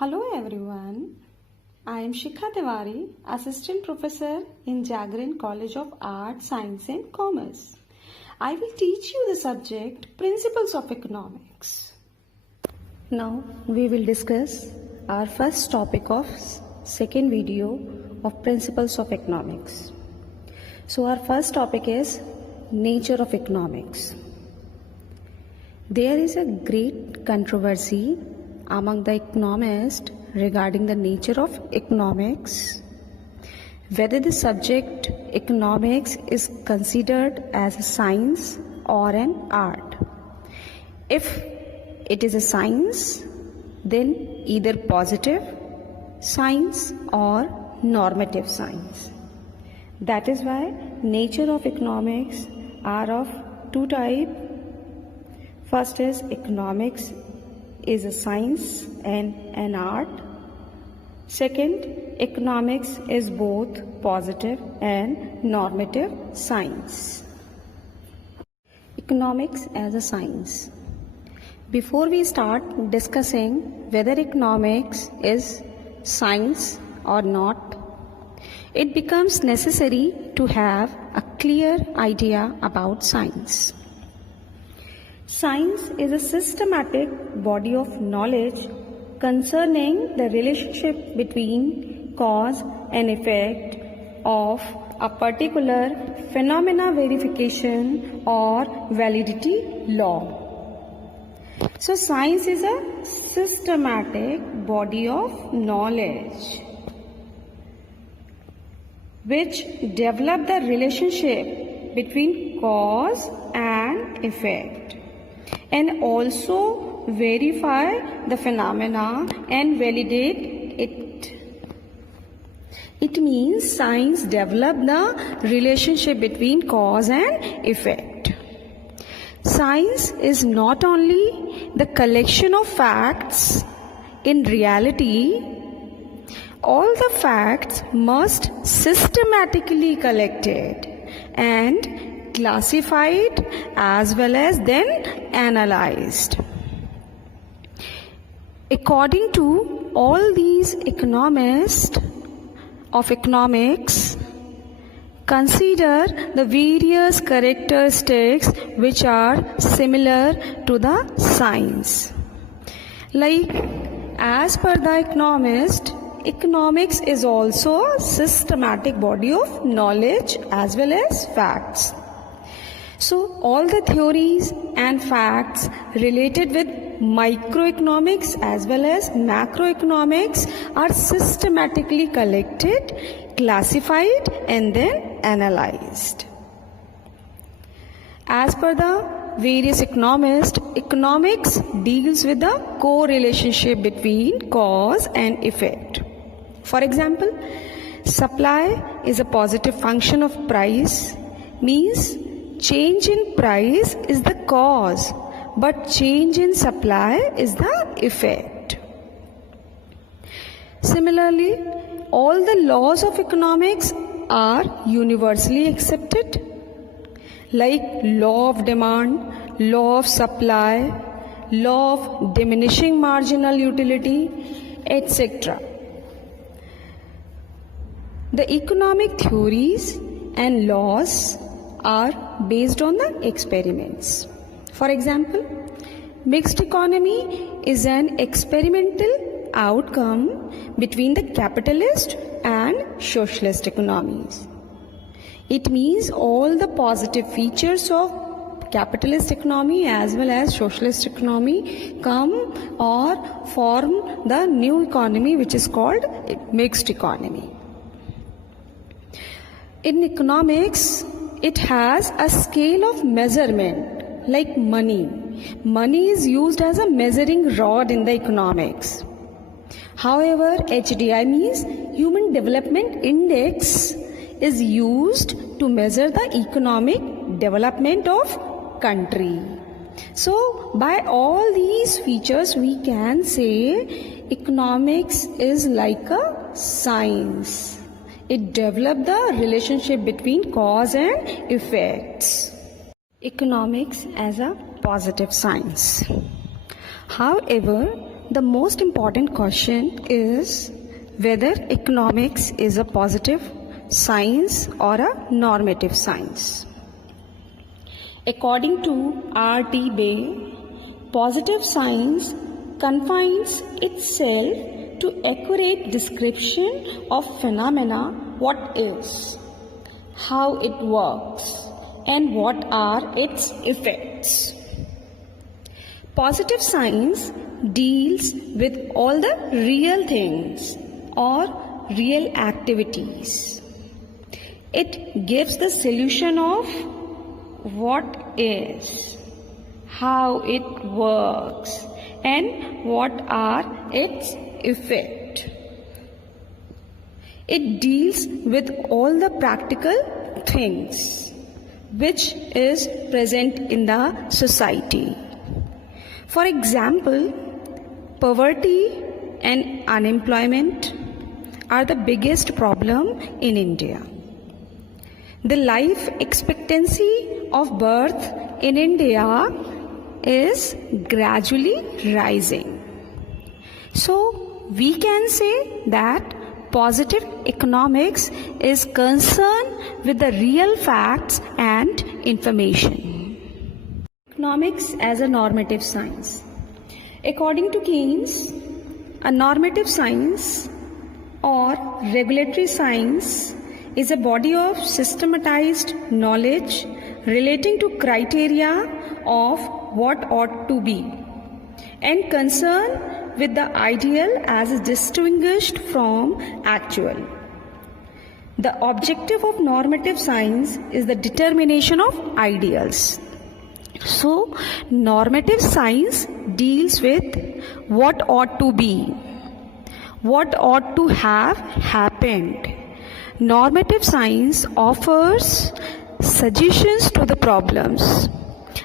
Hello everyone, I am Shikha Tiwari, Assistant Professor in Jagran College of Art, Science and Commerce. I will teach you the subject Principles of Economics. Now we will discuss our first topic of second video of Principles of Economics. So our first topic is Nature of Economics. There is a great controversy among the economists regarding the nature of economics, whether the subject economics is considered as a science or an art. If it is a science, then either positive science or normative science. That is why nature of economics are of two types. First is economics is a science and an art. Second, economics is both positive and normative science. Economics as a science. Before we start discussing whether economics is science or not, it becomes necessary to have a clear idea about science. Science is a systematic body of knowledge concerning the relationship between cause and effect of a particular phenomena verification or validity law. So science is a systematic body of knowledge which develop the relationship between cause and effect, and also verify the phenomena and validate it. It means science develops the relationship between cause and effect. Science is not only the collection of facts. In reality, all the facts must systematically collected and classified as well as then analyzed. According to all these economists of economics, consider the various characteristics which are similar to the science. Like, as per the economist, economics is also a systematic body of knowledge as well as facts. So all the theories and facts related with microeconomics as well as macroeconomics are systematically collected, classified and then analyzed. As per the various economists, economics deals with the co-relationship between cause and effect. For example, supply is a positive function of price, means change in price is the cause, but change in supply is the effect. Similarly, all the laws of economics are universally accepted, like law of demand, law of supply, law of diminishing marginal utility, etc. The economic theories and laws are based on the experiments. For example, mixed economy is an experimental outcome between the capitalist and socialist economies. It means all the positive features of capitalist economy as well as socialist economy come or form the new economy which is called mixed economy. In economics, it has a scale of measurement like money. Money is used as a measuring rod in the economics. However, HDI means Human Development Index is used to measure the economic development of country. So, by all these features, we can say economics is like a science. It develops the relationship between cause and effects. Economics as a positive science. However, the most important question is whether economics is a positive science or a normative science. According to R.T. Bay, positive science confines itself to accurate description of phenomena, what is, how it works, and what are its effects. Positive science deals with all the real things or real activities. It gives the solution of what is, how it works, and what are its effects. It deals with all the practical things which is present in the society. For example, poverty and unemployment are the biggest problem in India. The life expectancy of birth in India is gradually rising. So we can say that positive economics is concerned with the real facts and information. Economics as a normative science. According to Keynes, a normative science or regulatory science is a body of systematized knowledge relating to criteria of what ought to be and concerned with the ideal as distinguished from actual. The objective of normative science is the determination of ideals. So, normative science deals with what ought to be, what ought to have happened. Normative science offers suggestions to the problems.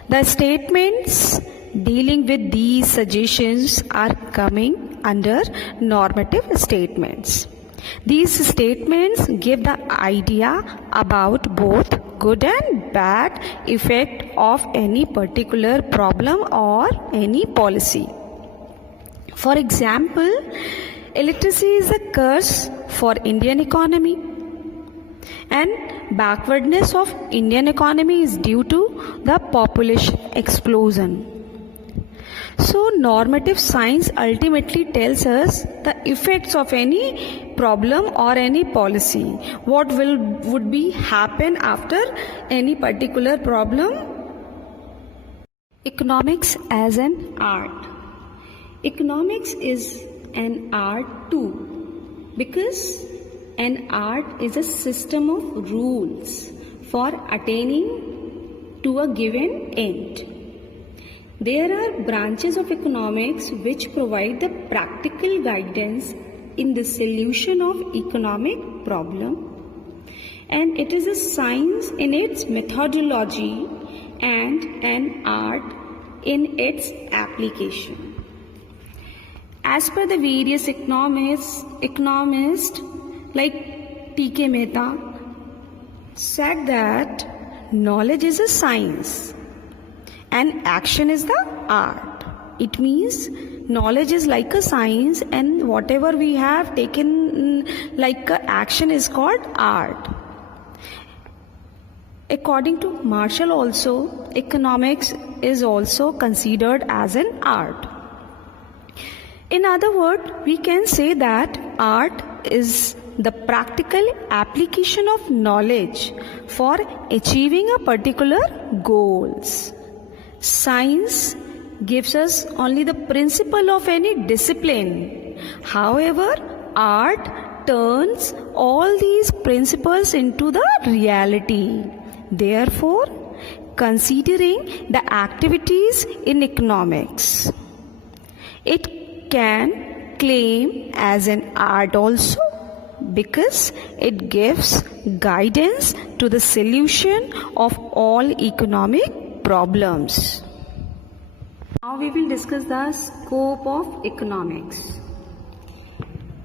The statements dealing with these suggestions are coming under normative statements. These statements give the idea about both good and bad effect of any particular problem or any policy. For example, illiteracy is a curse for Indian economy, and backwardness of Indian economy is due to the population explosion. So normative science ultimately tells us the effects of any problem or any policy. What would be happen after any particular problem? Economics as an art. Economics is an art too, because an art is a system of rules for attaining to a given end. There are branches of economics which provide the practical guidance in the solution of economic problem, and it is a science in its methodology and an art in its application. As per the various economists like T.K. Mehta said that knowledge is a science and action is the art. It means knowledge is like a science, and whatever we have taken like a action is called art. According to Marshall also, economics is also considered as an art. In other words, we can say that art is the practical application of knowledge for achieving a particular goals. Science gives us only the principle of any discipline. However, art turns all these principles into the reality. Therefore, considering the activities in economics, it can claim as an art also, because it gives guidance to the solution of all economic problems. Now we will discuss the scope of economics.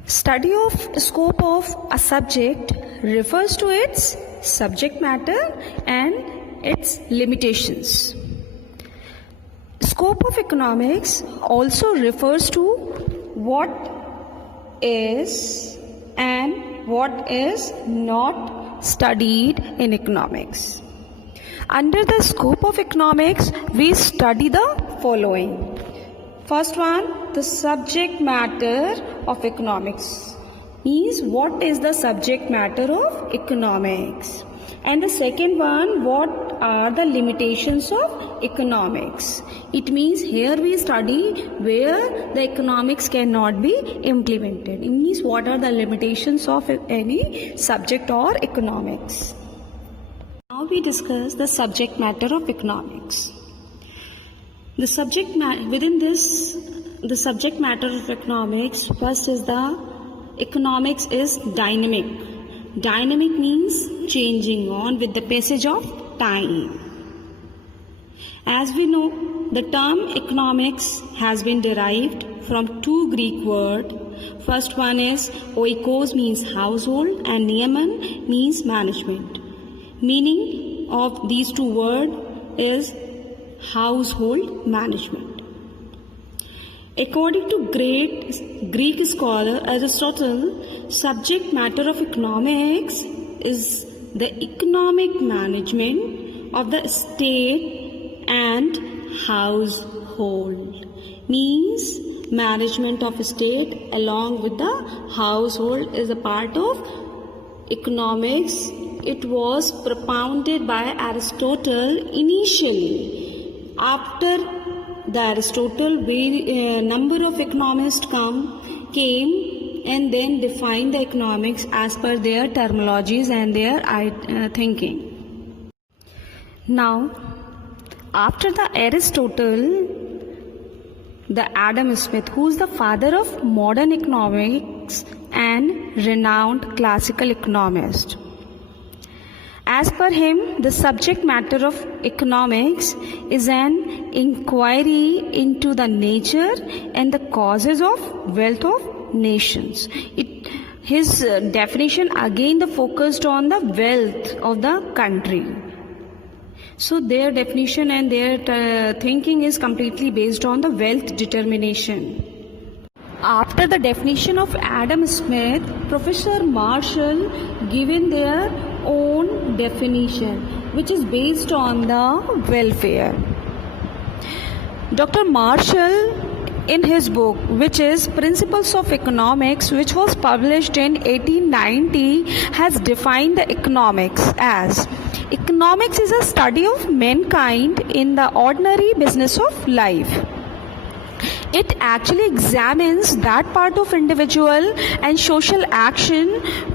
Study of scope of a subject refers to its subject matter and its limitations. Scope of economics also refers to what is and what is not studied in economics. Under the scope of economics, we study the following. First one, the subject matter of economics. Means what is the subject matter of economics? And the second one, what are the limitations of economics? It means here we study where the economics cannot be implemented. It means what are the limitations of any subject or economics. Now we discuss the subject matter of economics. The subject matter of economics, first is the economics is dynamic. Dynamic means changing on with the passage of time. As we know, the term economics has been derived from two Greek words. First one is oikos, means household, and niemon means management. Meaning of these two words is household management. According to great Greek scholar Aristotle, subject matter of economics is the economic management of the state and household. Means management of state along with the household is a part of economics. It was propounded by Aristotle initially. After the Aristotle, number of economists came and then defined the economics as per their terminologies and their thinking. Now, after the Aristotle, the Adam Smith, who is the father of modern economics and renowned classical economist. As per him, the subject matter of economics is an inquiry into the nature and the causes of wealth of nations. His definition again focused on the wealth of the country. So their definition and their thinking is completely based on the wealth determination. After the definition of Adam Smith, Professor Marshall given their own definition, which is based on the welfare. Dr. Marshall, in his book, which is Principles of Economics, which was published in 1890, has defined the economics as economics is a study of mankind in the ordinary business of life. It actually examines that part of individual and social action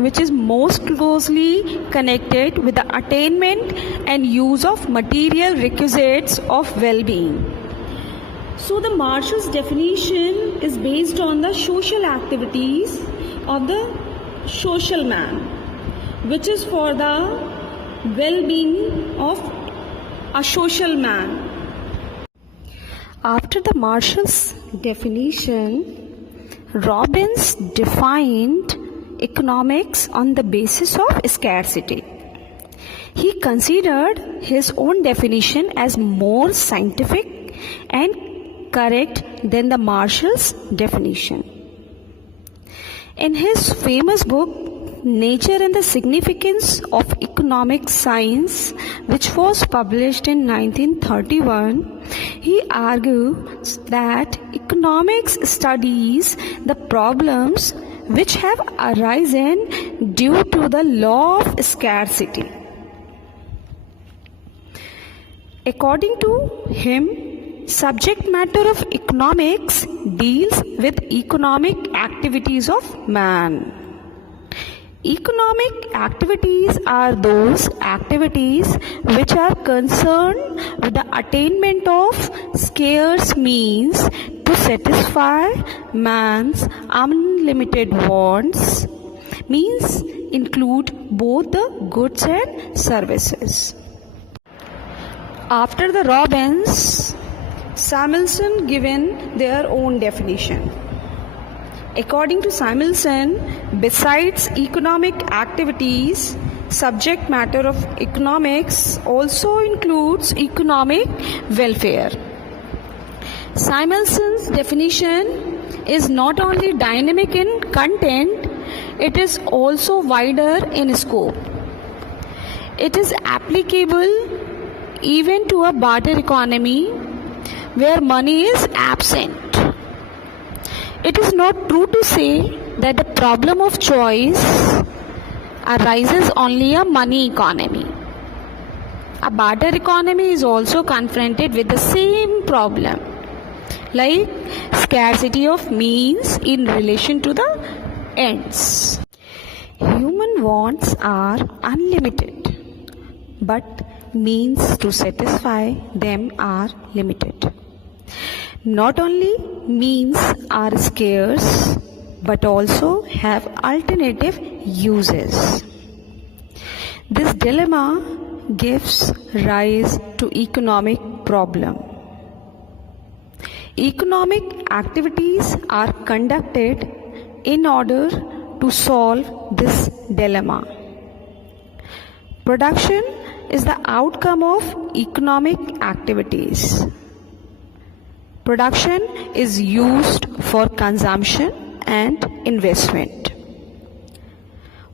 which is most closely connected with the attainment and use of material requisites of well-being. So the Marshall's definition is based on the social activities of the social man, which is for the well-being of a social man. After the Marshall's definition, Robbins defined economics on the basis of scarcity. He considered his own definition as more scientific and correct than the Marshall's definition. In his famous book, Nature and the Significance of Economic Science, which was published in 1931, he argues that economics studies the problems which have arisen due to the law of scarcity. According to him, subject matter of economics deals with economic activities of man. Economic activities are those activities which are concerned with the attainment of scarce means to satisfy man's unlimited wants, means include both the goods and services. After the Robbins, Samuelson given their own definition. According to Samuelson, besides economic activities, subject matter of economics also includes economic welfare. Simonson's definition is not only dynamic in content, it is also wider in scope. It is applicable even to a barter economy where money is absent. It is not true to say that the problem of choice arises only a money economy. A barter economy is also confronted with the same problem, like scarcity of means in relation to the ends. Human wants are unlimited, but means to satisfy them are limited. Not only means are scarce, but also have alternative uses. This dilemma gives rise to economic problem. Economic activities are conducted in order to solve this dilemma. Production is the outcome of economic activities. Production is used for consumption and investment.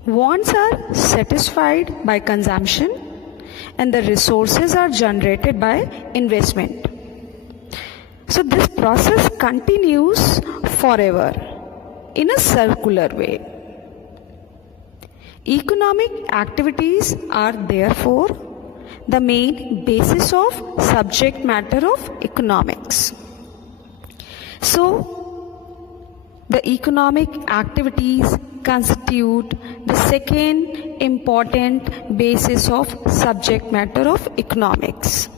Wants are satisfied by consumption and the resources are generated by investment. So this process continues forever in a circular way. Economic activities are therefore the main basis of subject matter of economics. So, the economic activities constitute the second important basis of subject matter of economics.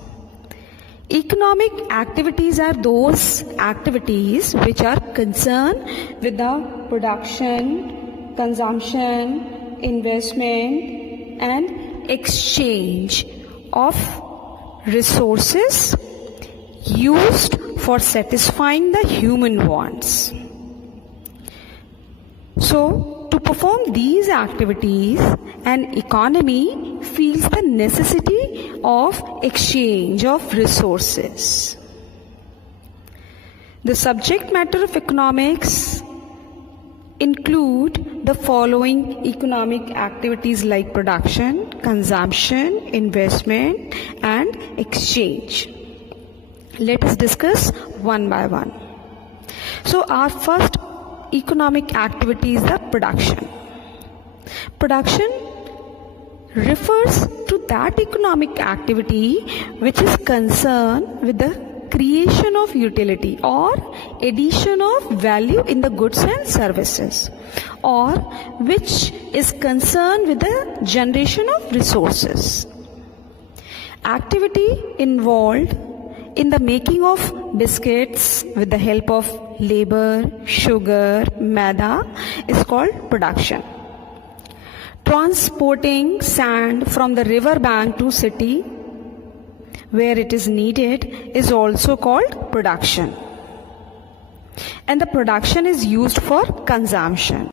Economic activities are those activities which are concerned with the production, consumption, investment and exchange of resources used for satisfying the human wants. So, to perform these activities, an economy feels the necessity of exchange of resources. The subject matter of economics include the following economic activities like production, consumption, investment and exchange. Let us discuss one by one. So our first economic activity is the production. Production refers to that economic activity which is concerned with the creation of utility or addition of value in the goods and services, or which is concerned with the generation of resources. Activity involved in the making of biscuits with the help of labor, sugar, maida is called production. Transporting sand from the river bank to city where it is needed is also called production. And the production is used for consumption.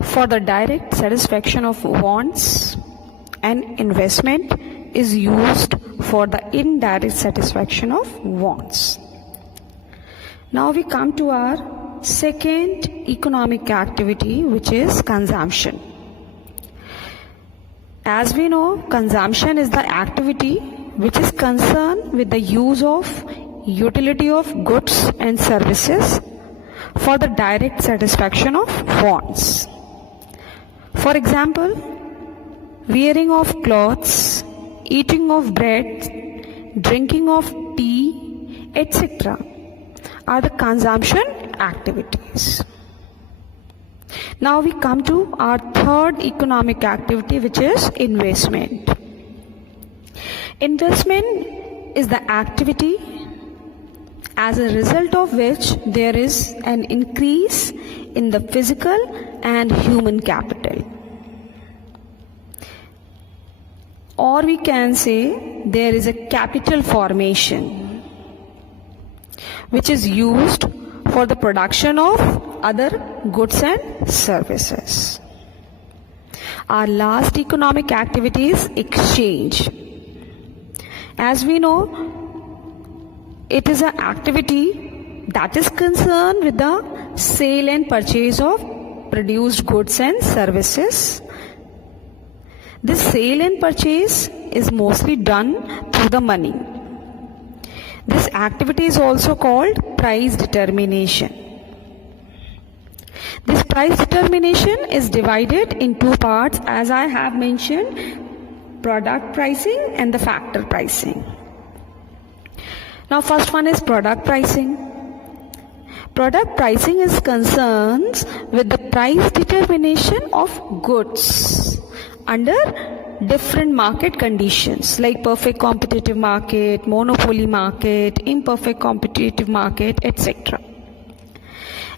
For the direct satisfaction of wants, and investment is used for the indirect satisfaction of wants. Now we come to our second economic activity, which is consumption. As we know, consumption is the activity which is concerned with the use of utility of goods and services for the direct satisfaction of wants. For example, wearing of clothes, eating of bread, drinking of tea, etc. are the consumption activities. Now we come to our third economic activity, which is investment. Investment is the activity as a result of which there is an increase in the physical and human capital. Or we can say there is a capital formation which is used for the production of other goods and services. Our last economic activity is exchange. As we know, It is an activity that is concerned with the sale and purchase of produced goods and services. This sale and purchase is mostly done through the money. This activity is also called price determination. This price determination is divided in two parts, as I have mentioned, product pricing and the factor pricing. Now first one is product pricing. Product pricing is concerned with the price determination of goods under different market conditions like perfect competitive market, monopoly market, imperfect competitive market, etc.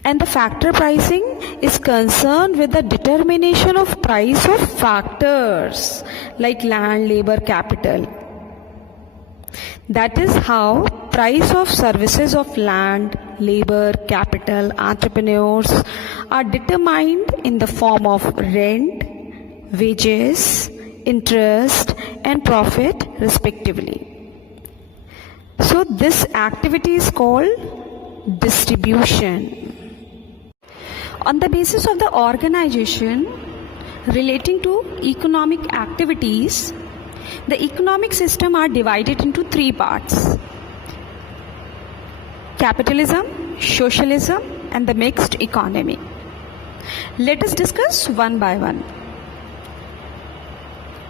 And the factor pricing is concerned with the determination of price of factors like land, labor, capital. That is how price of services of land, labor, capital, entrepreneurs are determined in the form of rent, wages, interest and profit respectively. So this activity is called distribution. On the basis of the organization relating to economic activities, the economic system are divided into three parts: capitalism, socialism and the mixed economy. Let us discuss one by one.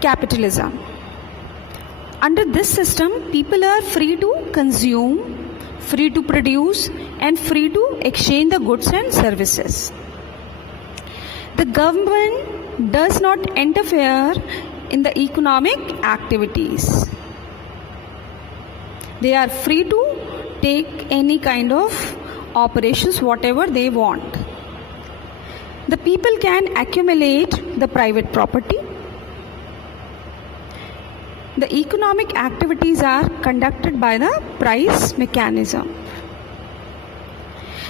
Capitalism. Under this system, people are free to consume, free to produce and free to exchange the goods and services. The government does not interfere in the economic activities. They are free to take any kind of operations whatever they want. The people can accumulate the private property. The economic activities are conducted by the price mechanism.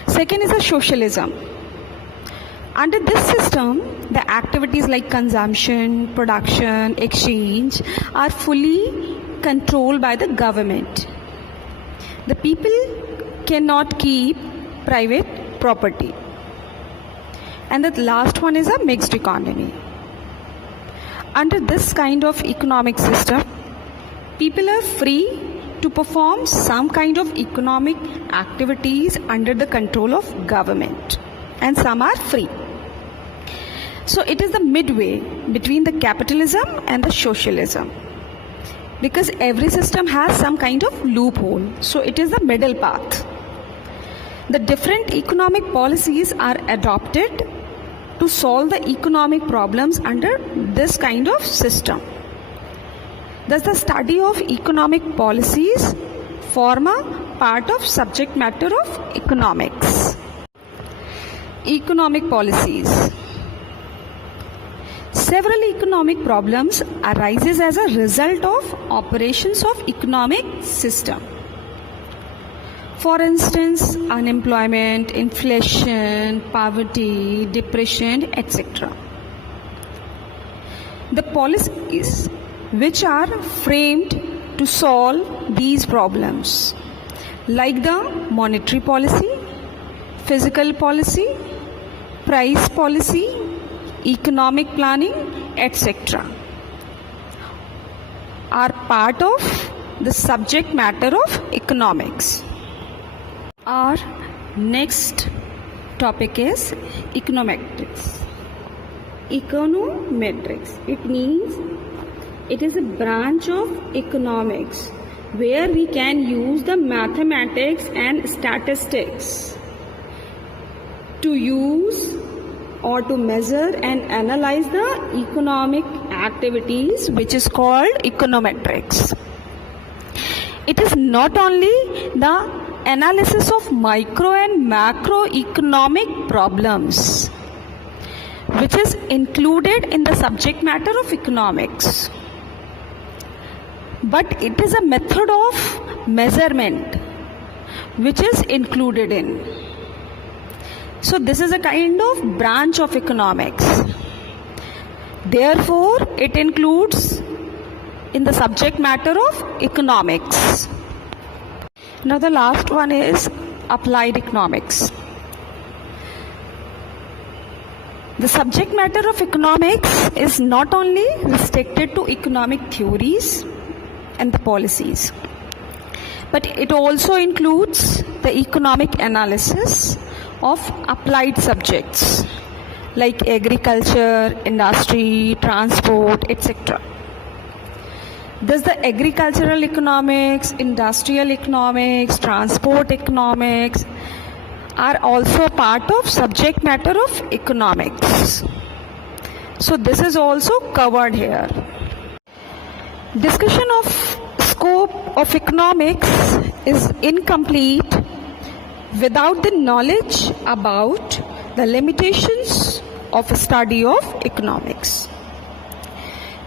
Second is the socialism. Under this system, the activities like consumption, production, exchange are fully controlled by the government. The people cannot keep private property. And the last one is a mixed economy. Under this kind of economic system, people are free to perform some kind of economic activities under the control of government, and some are free. So it is the midway between the capitalism and the socialism, because every system has some kind of loophole. So it is the middle path. The different economic policies are adopted to solve the economic problems under this kind of system. Thus, the study of economic policies form a part of subject matter of economics. Economic policies. Several economic problems arises as a result of operations of economic system. For instance, unemployment, inflation, poverty, depression, etc. The policies which are framed to solve these problems, like the monetary policy, fiscal policy, price policy, economic planning, etc., are part of the subject matter of economics. Our next topic is econometrics. Econometrics, it means it is a branch of economics where we can use the mathematics and statistics to use or to measure and analyze the economic activities, which is called econometrics. It is not only the analysis of micro and macroeconomic problems, which is included in the subject matter of economics, but it is a method of measurement which is included in. So this is a kind of branch of economics. Therefore, it includes in the subject matter of economics. Now the last one is applied economics. The subject matter of economics is not only restricted to economic theories and the policies, but it also includes the economic analysis of applied subjects like agriculture, industry, transport, etc. Thus, the agricultural economics, industrial economics, transport economics are also part of subject matter of economics. So this is also covered here. Discussion of scope of economics is incomplete without the knowledge about the limitations of a study of economics.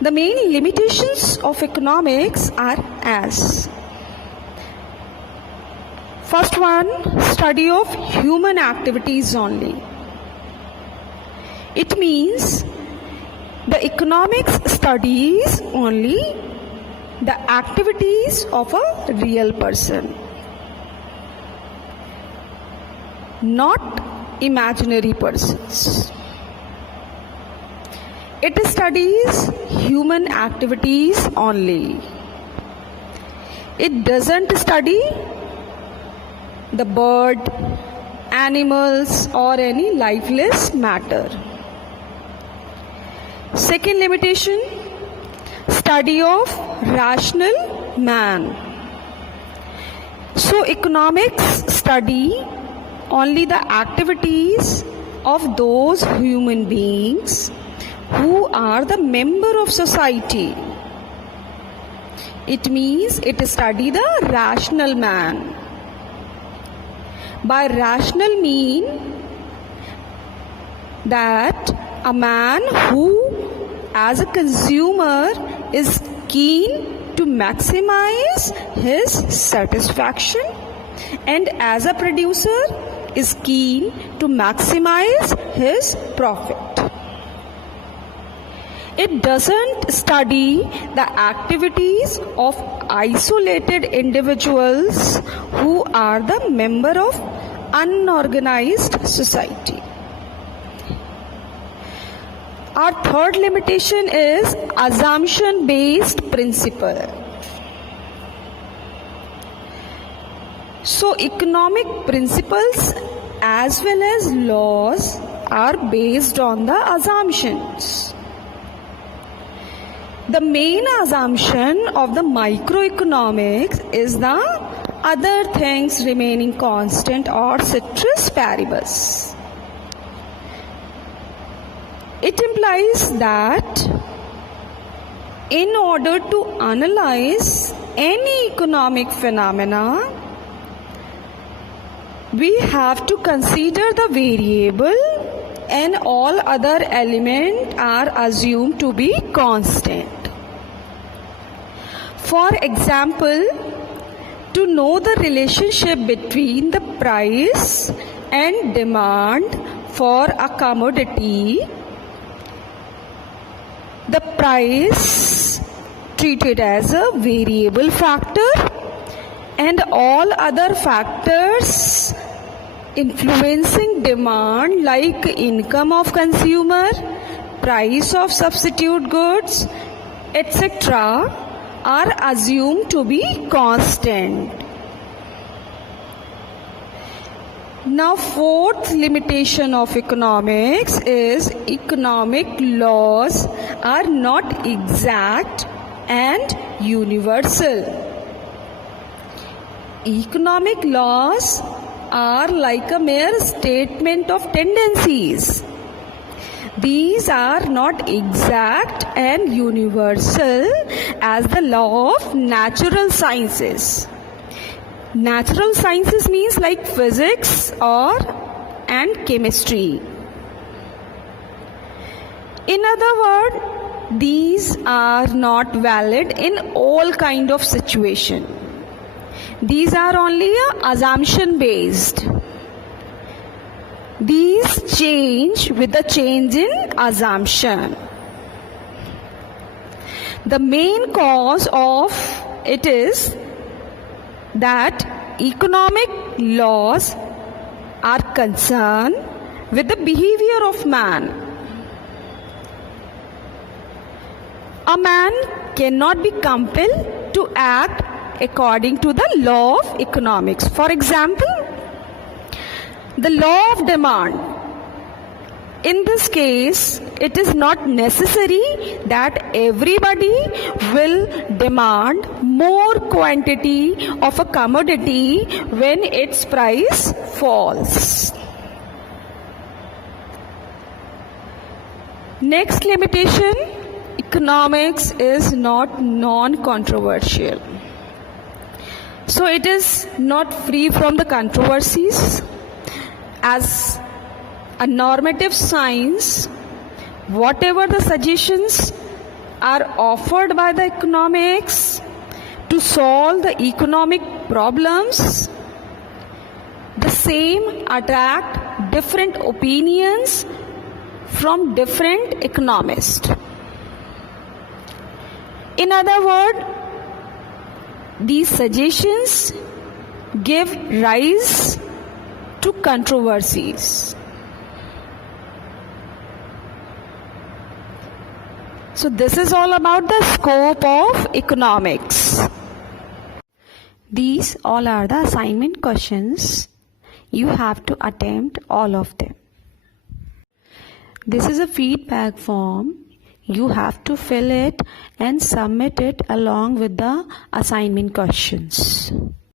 The main limitations of economics are as: first one, study of human activities only. It means the economics studies only the activities of a real person, not imaginary persons. It studies human activities only. It doesn't study the bird, animals, or any lifeless matter. Second limitation, study of rational man. So economics study only the activities of those human beings who are the member of society. It means it study the rational man. By rational mean that a man who as a consumer is keen to maximize his satisfaction and as a producer is keen to maximize his profit. It doesn't study the activities of isolated individuals who are the member of unorganized society. Our third limitation is assumption-based principle. So economic principles as well as laws are based on the assumptions. The main assumption of the microeconomics is the other things remaining constant or ceteris paribus. It implies that in order to analyze any economic phenomena, we have to consider the variable and all other elements are assumed to be constant. For example, to know the relationship between the price and demand for a commodity, the price treated as a variable factor and all other factors influencing demand like income of consumer, price of substitute goods, etc. are assumed to be constant. Now, fourth limitation of economics is economic laws are not exact and universal. Economic laws are like a mere statement of tendencies. These are not exact and universal as the law of natural sciences. Natural sciences means like physics and chemistry. In other words, these are not valid in all kind of situation. These are only assumption based. These change with the change in assumption. The main cause of it is that economic laws are concerned with the behavior of man. A man cannot be compelled to act according to the law of economics. For example, the law of demand. In this case, it is not necessary that everybody will demand more quantity of a commodity when its price falls. Next limitation, economics is not non-controversial. So it is not free from the controversies. As a normative science, whatever the suggestions are offered by the economics to solve the economic problems, the same attract different opinions from different economists. In other words, these suggestions give rise to controversies. So this is all about the scope of economics. These all are the assignment questions. You have to attempt all of them. This is a feedback form. You have to fill it and submit it along with the assignment questions.